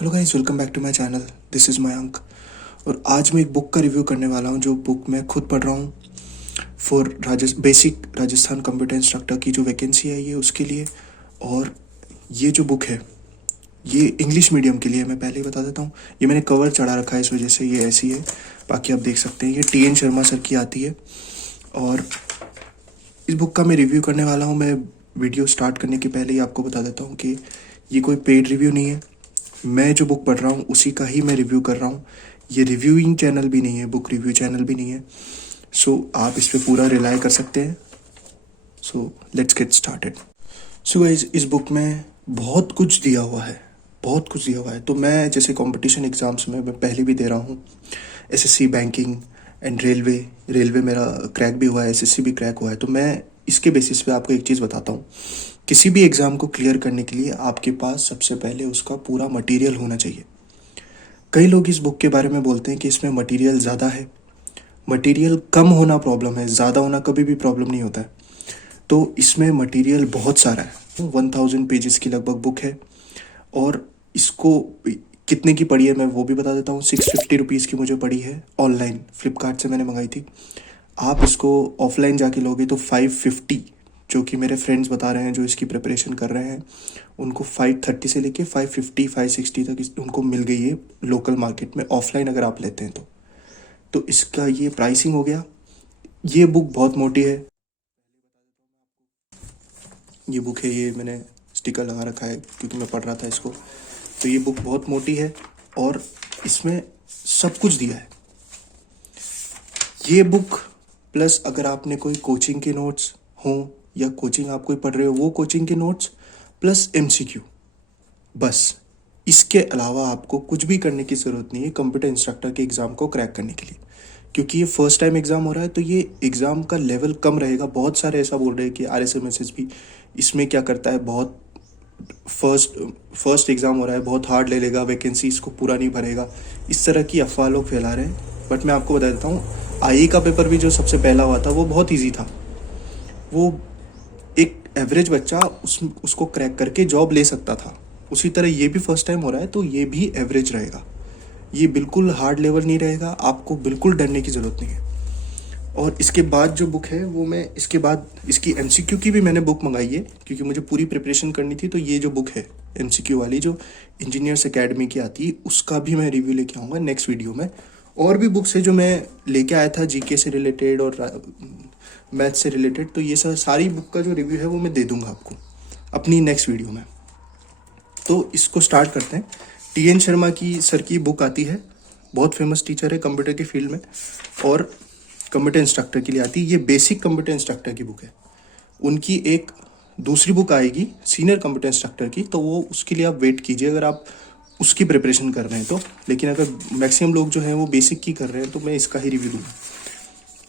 Hello guys, welcome back to my channel. This is Mayank. और आज मैं एक बुक का रिव्यू करने वाला हूँ जो बुक मैं खुद पढ़ रहा हूँ for basic Rajasthan computer instructor की जो वैकेंसी है ये उसके लिए। और ये जो बुक है ये इंग्लिश मीडियम के लिए। मैं पहले ही बता देता हूँ, ये मैंने कवर चढ़ा रखा है इस वजह से ये ऐसी है। बाकी आप देख सकते हैं ये TN शर्मा सर की आती है। और इस बुक का मैं रिव्यू करने वाला हूँ। मैं वीडियो स्टार्ट करने के पहले ही आपको बता देता हूँ कि ये कोई पेड रिव्यू नहीं है। मैं जो बुक पढ़ रहा हूँ उसी का ही मैं रिव्यू कर रहा हूँ। ये रिव्यूइंग चैनल भी नहीं है, बुक रिव्यू चैनल भी नहीं है। सो आप इस पे पूरा रिलाई कर सकते हैं। So let's get started. So guys, इस बुक में बहुत कुछ दिया हुआ है, बहुत कुछ दिया हुआ है। तो मैं जैसे कंपटीशन एग्ज़ाम्स में मैं पहले भी दे रहा हूँ, SSC बैंकिंग एंड रेलवे मेरा क्रैक भी हुआ है, SSC भी क्रैक हुआ है। तो मैं इसके बेसिस पे आपको एक चीज़ बताता हूँ। किसी भी एग्ज़ाम को क्लियर करने के लिए आपके पास सबसे पहले उसका पूरा मटेरियल होना चाहिए। कई लोग इस बुक के बारे में बोलते हैं कि इसमें मटेरियल ज़्यादा है। मटेरियल कम होना प्रॉब्लम है, ज़्यादा होना कभी भी प्रॉब्लम नहीं होता है। तो इसमें मटेरियल बहुत सारा है। 1000 पेजेस की लगभग बुक है। और इसको कितने की पड़ी है मैं वो भी बता देता हूँ। 650 रुपीज़ की मुझे पड़ी है, ऑनलाइन फ्लिपकार्ट से मैंने मंगाई थी। आप इसको ऑफलाइन जाके लोगे तो 550, जो कि मेरे फ्रेंड्स बता रहे हैं जो इसकी प्रिपरेशन कर रहे हैं, उनको 530 से लेके 550 560 तक उनको मिल गई है लोकल मार्केट में, ऑफलाइन अगर आप लेते हैं तो इसका ये प्राइसिंग हो गया। ये बुक बहुत मोटी है। ये बुक है, ये मैंने स्टिकर लगा रखा है क्योंकि मैं पढ़ रहा था इसको। तो ये बुक बहुत मोटी है और इसमें सब कुछ दिया है। ये बुक प्लस अगर आपने कोई कोचिंग के नोट्स हों या कोचिंग आप कोई पढ़ रहे हो वो कोचिंग के नोट्स प्लस MCQ, बस। इसके अलावा आपको कुछ भी करने की ज़रूरत नहीं है कंप्यूटर इंस्ट्रक्टर के एग्ज़ाम को क्रैक करने के लिए। क्योंकि ये फर्स्ट टाइम एग्ज़ाम हो रहा है तो ये एग्ज़ाम का लेवल कम रहेगा। बहुत सारे ऐसा बोल रहे हैं कि RSMSS भी इसमें क्या करता है, बहुत फर्स्ट एग्ज़ाम हो रहा है, बहुत हार्ड ले लेगा, वैकेंसी इसको पूरा नहीं भरेगा। इस तरह की अफवाह लोग फैला रहे हैं। बट मैं आपको बता देता हूँ, IE का पेपर भी जो सबसे पहला हुआ था वो बहुत ईजी था। वो एक एवरेज बच्चा उसको क्रैक करके जॉब ले सकता था। उसी तरह ये भी फर्स्ट टाइम हो रहा है तो ये भी एवरेज रहेगा। ये बिल्कुल हार्ड लेवल नहीं रहेगा, आपको बिल्कुल डरने की ज़रूरत नहीं है। और इसके बाद जो बुक है वो मैं इसके बाद इसकी MCQ की भी मैंने बुक मंगाई है क्योंकि मुझे पूरी प्रिपरेशन करनी थी। तो ये जो बुक है MCQ वाली जो इंजीनियर्स एकेडमी की आती है उसका भी मैं रिव्यू लेके आऊँगा नेक्स्ट वीडियो में। और भी बुक्स है जो मैं लेके आया था GK से रिलेटेड और मैथ से रिलेटेड। तो ये सारी बुक का जो रिव्यू है वो मैं दे दूँगा आपको अपनी नेक्स्ट वीडियो में। तो इसको स्टार्ट करते हैं। TN शर्मा की सर की बुक आती है, बहुत फेमस टीचर है कंप्यूटर की फील्ड में और कंप्यूटर इंस्ट्रक्टर के लिए आती है। ये बेसिक कंप्यूटर इंस्ट्रक्टर की बुक है। उनकी एक दूसरी बुक आएगी सीनियर कंप्यूटर इंस्ट्रक्टर की, तो वो उसके लिए आप वेट कीजिए अगर आप उसकी प्रिपरेशन कर रहे हैं तो। लेकिन अगर मैक्सिमम लोग जो हैं वो बेसिक की कर रहे हैं तो मैं इसका ही रिव्यू दूँगा।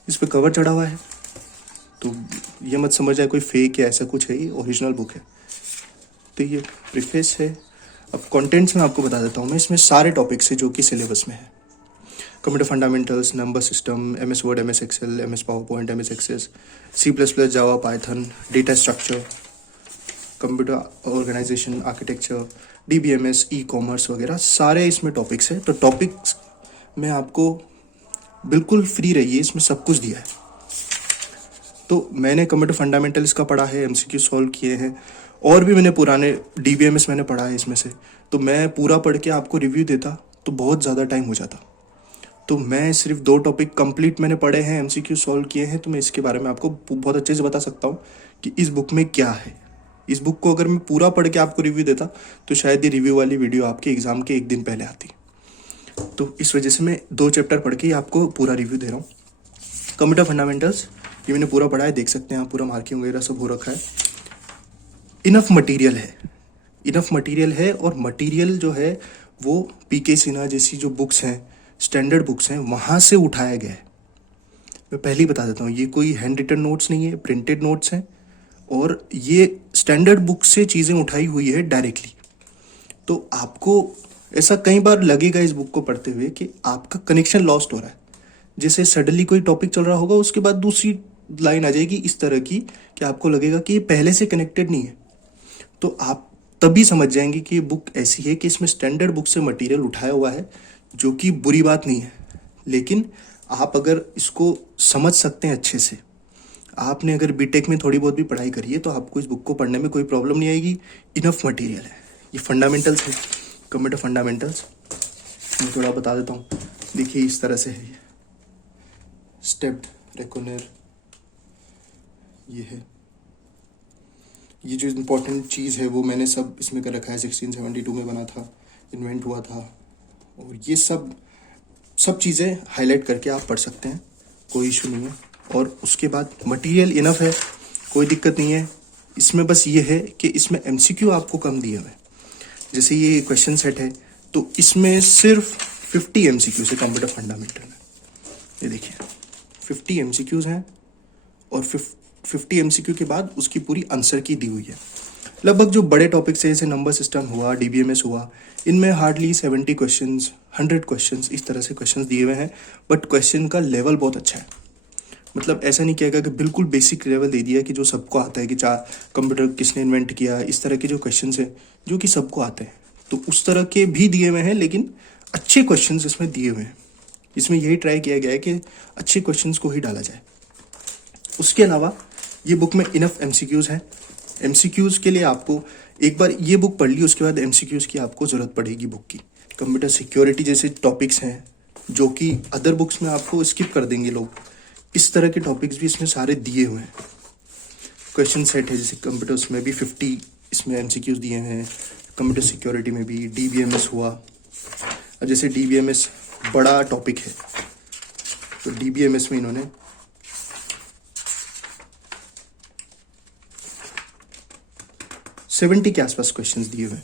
इस पर कवर चढ़ा हुआ है तो ये मत समझ जाए कोई फेक या ऐसा कुछ है, ये ओरिजिनल बुक है। तो ये प्रीफेस है। अब कंटेंट्स में आपको बता देता हूँ मैं, इसमें सारे टॉपिक्स है जो कि सिलेबस में है। Computer fundamentals, number system, MS Word, MS Excel, MS PowerPoint, MS Access, C++, Java, Python, data structure, computer organisation architecture, DBMS, E-कॉमर्स वगैरह सारे इसमें टॉपिक्स है। तो टॉपिक्स में आपको बिल्कुल फ्री रहिए, इसमें सब कुछ दिया है। तो मैंने कंप्यूटर फंडामेंटल्स का पढ़ा है, MCQ सॉल्व किए हैं और भी मैंने पुराने DBMS मैंने पढ़ा है इसमें से। तो मैं पूरा पढ़ के आपको रिव्यू देता तो बहुत ज़्यादा टाइम हो जाता। तो मैं सिर्फ 2 टॉपिक कंप्लीट मैंने पढ़े हैं, MCQ सॉल्व किए हैं, तो मैं इसके बारे में आपको बहुत अच्छे से बता सकता हूँ कि इस बुक में क्या है। इस बुक को अगर मैं पूरा पढ़ के आपको रिव्यू देता तो शायद ये रिव्यू वाली वीडियो आपके एग्ज़ाम के एक दिन पहले आती। तो इस वजह से मैं 2 चैप्टर पढ़ के ही आपको पूरा रिव्यू दे रहा हूँ। कंप्यूटर फंडामेंटल्स ये मैंने पूरा पढ़ा है, देख सकते हैं आप, पूरा मार्किंग वगैरह सब हो रखा है। इनफ मटेरियल है, इनफ मटेरियल है। और मटेरियल जो है वो PK सिन्हा जैसी जो बुक्स हैं, स्टैंडर्ड बुक्स हैं, वहाँ से उठाया गया है। मैं पहले ही बता देता हूँ, ये कोई हैंड रिटन नोट्स नहीं है, प्रिंटेड नोट्स हैं। और ये स्टैंडर्ड बुक से चीज़ें उठाई हुई है डायरेक्टली। तो आपको ऐसा कई बार लगेगा इस बुक को पढ़ते हुए कि आपका कनेक्शन लॉस्ट हो रहा है। जैसे सडनली कोई टॉपिक चल रहा होगा, उसके बाद दूसरी लाइन आ जाएगी इस तरह की कि आपको लगेगा कि ये पहले से कनेक्टेड नहीं है। तो आप तभी समझ जाएंगे कि ये बुक ऐसी है कि इसमें स्टैंडर्ड बुक से मटेरियल उठाया हुआ है, जो कि बुरी बात नहीं है। लेकिन आप अगर इसको समझ सकते हैं अच्छे से, आपने अगर बीटेक में थोड़ी बहुत भी पढ़ाई करी है, तो आपको इस बुक को पढ़ने में कोई प्रॉब्लम नहीं आएगी। इनफ मटेरियल है। ये फंडामेंटल्स है, कंप्यूटर फंडामेंटल्स। मैं थोड़ा बता देता हूँ। देखिए इस तरह से है ये, स्टेप्ड रेकोनर, ये है। ये जो इम्पोर्टेंट चीज़ है वो मैंने सब इसमें कर रखा है। 1672 में बना था, इन्वेंट हुआ था, और ये सब चीज़ें हाईलाइट करके आप पढ़ सकते हैं, कोई इशू नहीं है। और उसके बाद मटेरियल इनफ है, कोई दिक्कत नहीं है। इसमें बस ये है कि इसमें एमसीक्यू आपको कम दिए हुए हैं। जैसे ये क्वेश्चन सेट है, तो इसमें सिर्फ 50 एमसीक्यूज है कंप्यूटर फंडामेंटल में। ये देखिए 50 एमसीक्यूज हैं, और 50 एमसीक्यू के बाद उसकी पूरी आंसर की दी हुई है। लगभग जो बड़े टॉपिक्स है, जैसे नंबर सिस्टम हुआ, डीबीएमएस हुआ, इनमें हार्डली 70 क्वेश्चंस, 100 क्वेश्चंस, इस तरह से क्वेश्चंस दिए हुए हैं। बट क्वेश्चन का लेवल बहुत अच्छा है। मतलब ऐसा नहीं किया गया कि बिल्कुल बेसिक लेवल दे दिया कि जो सबको आता है, कि कंप्यूटर किसने इन्वेंट किया, इस तरह के जो क्वेश्चंस हैं जो कि सबको आते हैं, तो उस तरह के भी दिए हुए हैं। लेकिन अच्छे क्वेश्चंस इसमें दिए हुए हैं। इसमें यही ट्राई किया गया है कि अच्छे क्वेश्चंस को ही डाला जाए। उसके अलावा ये बुक में इनफ एमसीक्यूज हैं। एमसीक्यूज के लिए आपको एक बार ये बुक पढ़ ली, उसके बाद एमसीक्यूज की आपको ज़रूरत पड़ेगी बुक की। कंप्यूटर सिक्योरिटी जैसे टॉपिक्स हैं जो कि अदर बुक्स में आपको स्किप कर देंगे लोग, इस तरह के टॉपिक्स भी इसमें सारे दिए हुए हैं। क्वेश्चन सेट है, जैसे कंप्यूटर्स में भी 50 इसमें एमसीक्यूज दिए हैं, कंप्यूटर सिक्योरिटी में भी, डीबीएमएस हुआ। अब जैसे डीबीएमएस बड़ा टॉपिक है, तो डीबीएमएस में इन्होंने 70 के आसपास क्वेश्चंस दिए हुए हैं।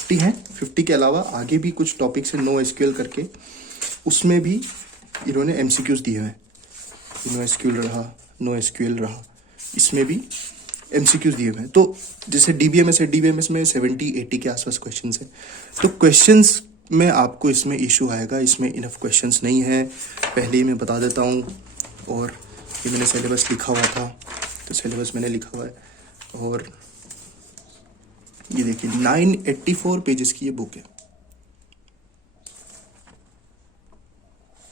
50 हैं, 50 के अलावा आगे भी कुछ टॉपिक्स है, नो एसक्यूएल करके, उसमें भी इन्होंने एमसीक्यूज दिए हैं। नो एसक्यूएल रहा, नो एसक्यूएल रहा, इसमें भी एमसीक्यूज दिए हुए हैं। तो जैसे डीबीएमएस है, डीबीएमएस में 70-80 के आसपास क्वेश्चंस हैं। तो क्वेश्चंस में आपको इसमें इशू आएगा, इसमें इनफ क्वेश्चंस नहीं है, पहले ही मैं बता देता हूँ। और ये मैंने सिलेबस लिखा हुआ था, तो सिलेबस मैंने लिखा हुआ है। और ये देखिए 984 पेजेस की ये बुक है,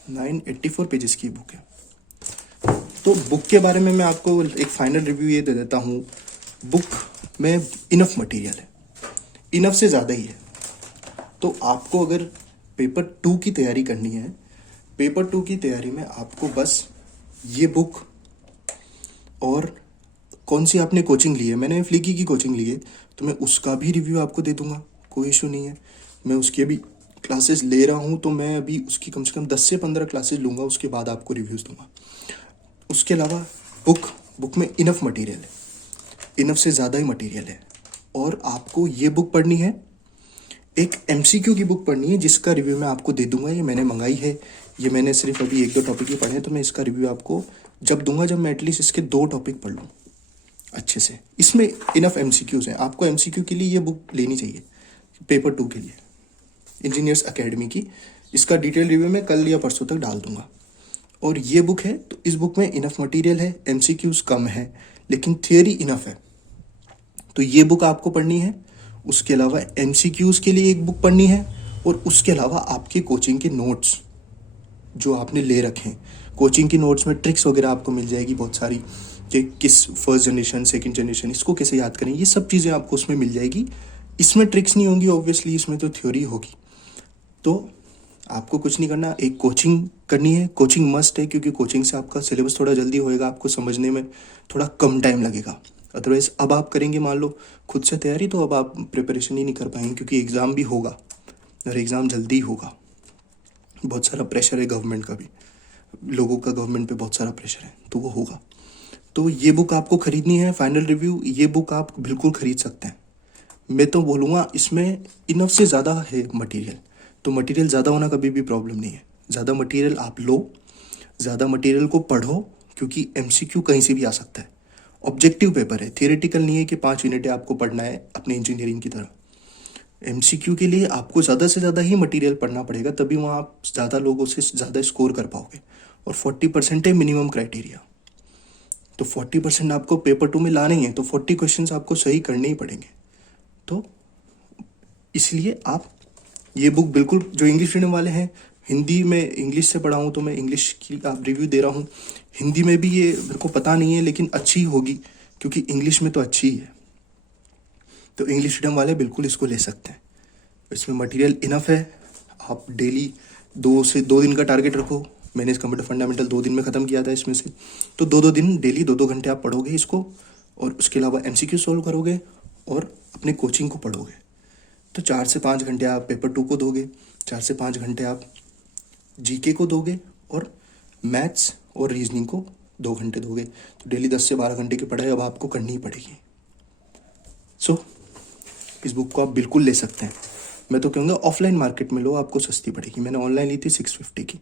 984 पेजेस की बुक है। तो बुक के बारे में मैं आपको एक फाइनल रिव्यू ये दे देता हूँ। बुक में इनफ मटेरियल है, इनफ से ज़्यादा ही है। तो आपको अगर पेपर 2 की तैयारी करनी है, पेपर 2 की तैयारी में आपको बस ये बुक, और कौन सी आपने कोचिंग ली है, मैंने फ्लिकी की कोचिंग ली है, तो मैं उसका भी रिव्यू आपको दे दूंगा, कोई इशू नहीं है। मैं उसकी अभी क्लासेस ले रहा हूँ, तो मैं अभी उसकी कम से कम 10 से 15 क्लासेस लूँगा, उसके बाद आपको रिव्यूज़ दूंगा। उसके अलावा बुक में इनफ मटेरियल है, इनफ से ज़्यादा ही मटेरियल है। और आपको ये बुक पढ़नी है, एक एमसीक्यू की बुक पढ़नी है, जिसका रिव्यू मैं आपको दे दूंगा। ये मैंने मंगाई है, ये मैंने सिर्फ अभी 1-2 टॉपिक ही पढ़े हैं, तो मैं इसका रिव्यू आपको जब दूंगा, जब मैं एटलीस्ट इसके 2 टॉपिक पढ़ लूँ अच्छे से। इसमें इनफ एमसीक्यूज हैं, आपको एमसीक्यू के लिए ये बुक लेनी चाहिए, पेपर 2 के लिए, इंजीनियर्स एकेडमी की। इसका डिटेल रिव्यू मैं कल या परसों तक डाल दूंगा। और ये बुक है, तो इस बुक में इनफ मटेरियल है, एमसीक्यूज कम है, लेकिन थियोरी इनफ है। तो ये बुक आपको पढ़नी है। उसके अलावा एमसीक्यूज के लिए एक बुक पढ़नी है, और उसके अलावा आपके कोचिंग के नोट्स जो आपने ले रखे हैं, कोचिंग की नोट्स में ट्रिक्स वगैरह आपको मिल जाएगी बहुत सारी, कि किस फर्स्ट जनरेशन, सेकंड जनरेशन, इसको कैसे याद करें, ये सब चीज़ें आपको उसमें मिल जाएगी। इसमें ट्रिक्स नहीं होंगी ऑब्वियसली, इसमें तो थ्योरी होगी। तो आपको कुछ नहीं करना, एक कोचिंग करनी है। कोचिंग मस्ट है, क्योंकि कोचिंग से आपका सिलेबस थोड़ा जल्दी होएगा, आपको समझने में थोड़ा कम टाइम लगेगा। अदरवाइज अब आप करेंगे मान लो खुद से तैयारी, तो अब आप प्रिपरेशन ही नहीं कर पाएंगे, क्योंकि एग्ज़ाम भी होगा, और एग्ज़ाम जल्दी होगा। बहुत सारा प्रेशर है गवर्नमेंट का भी, लोगों का गवर्नमेंट पे बहुत सारा प्रेशर है, तो वो होगा। तो ये बुक आपको ख़रीदनी है। फाइनल रिव्यू, ये बुक आप बिल्कुल ख़रीद सकते हैं। मैं तो बोलूँगा इसमें इनफ से ज़्यादा है मटेरियल, तो मटेरियल ज़्यादा होना कभी भी प्रॉब्लम नहीं है। ज़्यादा मटेरियल आप लो, ज़्यादा मटेरियल को पढ़ो, क्योंकि एमसीक्यू कहीं से भी आ सकता है। ऑब्जेक्टिव पेपर है, थियोरेटिकल नहीं है कि 5 यूनिटें आपको पढ़ना है अपने इंजीनियरिंग की तरह। एमसीक्यू के लिए आपको ज़्यादा से ज़्यादा ही मटेरियल पढ़ना पड़ेगा, तभी वहाँ आप ज़्यादा लोगों से ज़्यादा स्कोर कर पाओगे। और 40% है मिनिमम क्राइटेरिया। तो 40% आपको पेपर 2 में लाने ही है, तो 40 क्वेश्चंस आपको सही करने ही पड़ेंगे। तो इसलिए आप ये बुक बिल्कुल, जो इंग्लिश मीडियम वाले हैं, हिंदी में इंग्लिश से पढ़ा हूँ तो मैं इंग्लिश की आप रिव्यू दे रहा हूँ, हिंदी में भी ये मेरे को पता नहीं है लेकिन अच्छी होगी, क्योंकि इंग्लिश में तो अच्छी ही है। तो इंग्लिश मीडियम वाले बिल्कुल इसको ले सकते हैं, इसमें मटेरियल इनफ है। आप डेली 2 दिन का टारगेट रखो। मैंने इस कंप्यूटर फंडामेंटल 2 दिन में ख़त्म किया था इसमें से, तो 2 दिन डेली 2 घंटे आप पढ़ोगे इसको, और उसके अलावा MCQ सॉल्व करोगे और अपने कोचिंग को पढ़ोगे। तो 4 से 5 घंटे आप पेपर 2 को दोगे, 4 से 5 घंटे आप GK को दोगे, और मैथ्स और रीजनिंग को 2 घंटे दोगे। तो डेली 10 से 12 घंटे की पढ़ाई अब आपको करनी ही पड़ेगी। सो इस बुक को आप बिल्कुल ले सकते हैं। मैं तो कहूँगा ऑफलाइन मार्केट में लो, आपको सस्ती पड़ेगी। मैंने ऑनलाइन ली थी 650 की,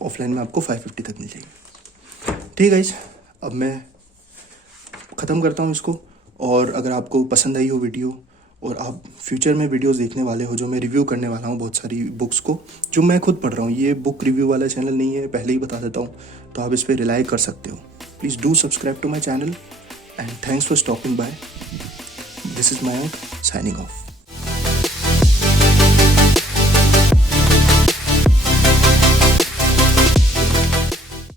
ऑफलाइन में आपको 550 तक मिल जाएगी। ठीक है गाइस, अब मैं ख़त्म करता हूँ इसको। और अगर आपको पसंद आई हो वीडियो, और आप फ्यूचर में वीडियोस देखने वाले हो जो मैं रिव्यू करने वाला हूँ बहुत सारी बुक्स को जो मैं खुद पढ़ रहा हूँ, ये बुक रिव्यू वाला चैनल नहीं है, पहले ही बता देता हूँ, तो आप इस पर रिलाई कर सकते हो। Please do subscribe to my channel and thanks for stopping by. This is my signing of.